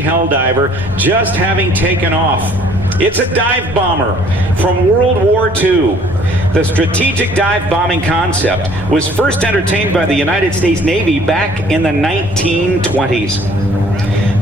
2C Helldiver just having taken off. It's a dive bomber from World War II. The strategic dive bombing concept was first entertained by the United States Navy back in the 1920s.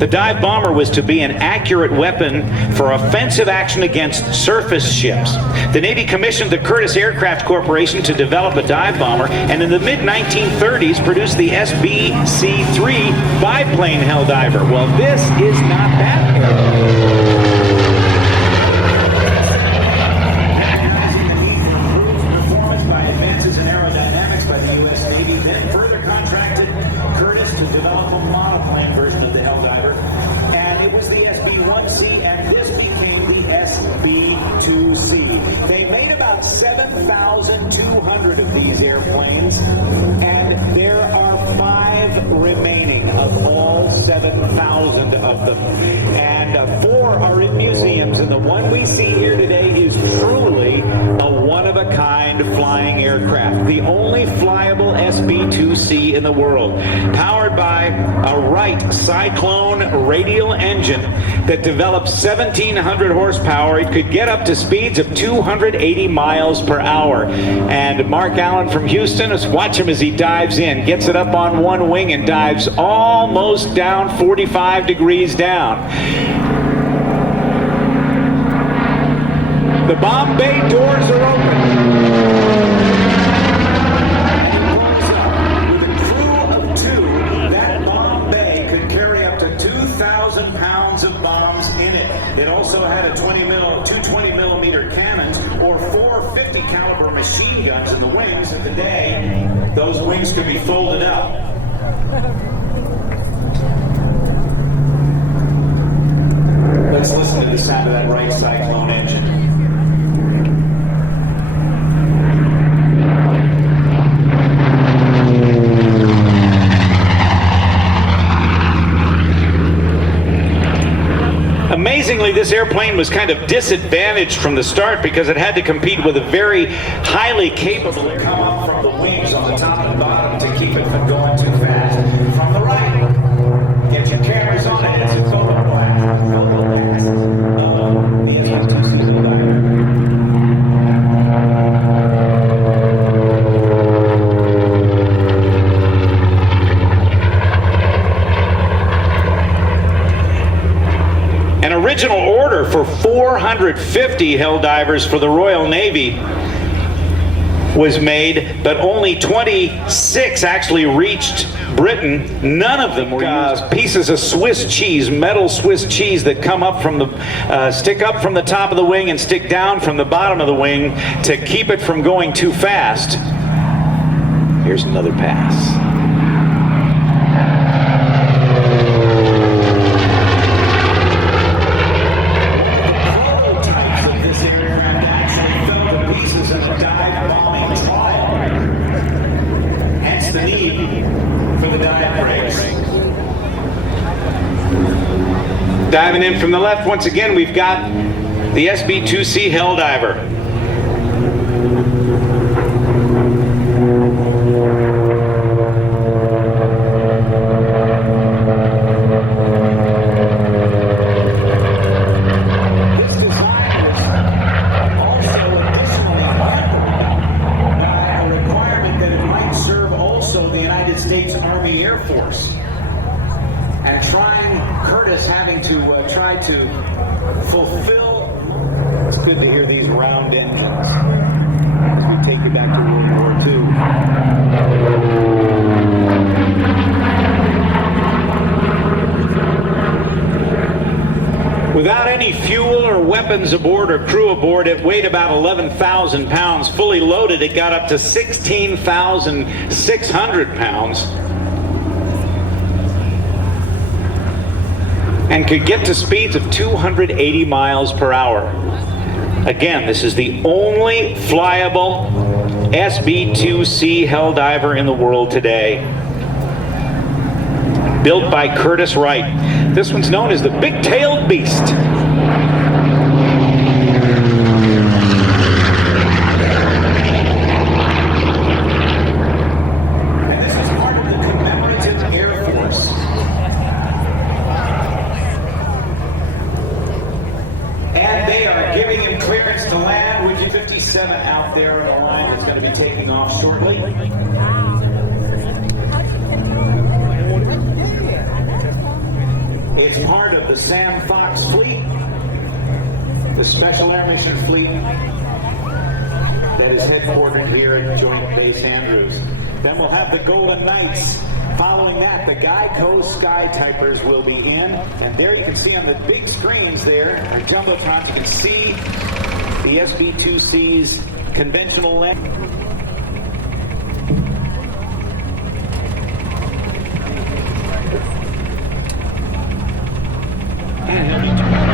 The dive bomber was to be an accurate weapon for offensive action against surface ships. The Navy commissioned the Curtiss Aircraft Corporation to develop a dive bomber, and in the mid-1930s produced the SBC-3 biplane Helldiver. Well, this is not that aircraft. They made about 7,200 of these airplanes, and there are 5 remaining of all 7,000 of them. And 4 are in museums, and the one we see here today is truly a one-of-a-kind flying aircraft. The only flyable SB-2C in the world, powered by a Wright Cyclone radial engine that developed 1,700 horsepower. It could get up to speeds of 280 miles per hour. And Mark Allen from Houston, let's watch him as he dives in. Gets it up on one wing and dives almost down 45 degrees down. The bomb bay doors are open. With a crew of 2, that bomb bay could carry up to 2,000 pounds of bombs in it. It also had a 220 millimeter cannons or 4 50 caliber machine guns in the wings. In the day, those wings could be folded up. Let's listen to the sound of that Wright Cyclone engine. Amazingly, this airplane was kind of disadvantaged from the start because it had to compete with a very highly capable to come up from the wings on the top and bottom to keep it from going too fast. From the right, get your cameras on it as it's over blast. The SB-2C An original order for 450 Helldivers for the Royal Navy was made, but only 26 actually reached Britain. None of them were used. Pieces of Swiss cheese, metal Swiss cheese that come up from the, stick up from the top of the wing and stick down from the bottom of the wing to keep it from going too fast. Here's another pass. Diving in from the left, once again, we've got the SB-2C Helldiver. This design was also additionally hampered by a requirement that it might serve also the United States Army Air Force. And Curtiss having to try to fulfill. It's good to hear these round engines as we take you back to World War II. Without any fuel or weapons aboard or crew aboard, it weighed about 11,000 pounds. Fully loaded, it got up to 16,600 pounds. And could get to speeds of 280 miles per hour. Again, this is the only flyable SB-2C Helldiver in the world today. Built by Curtiss Wright. This one's known as the Big-Tailed Beast. And they are giving him clearance to land. With 57 out there on the line is going to be taking off shortly. It's part of the Sam Fox fleet, the Special Air Mission fleet that is headquartered here at Joint Base Andrews. Then we'll have the Golden Knights. Following that, the Geico Sky Typers will be in. And there you can see on the big screens there, the Jumbotrons, you can see the SB2C's conventional length. And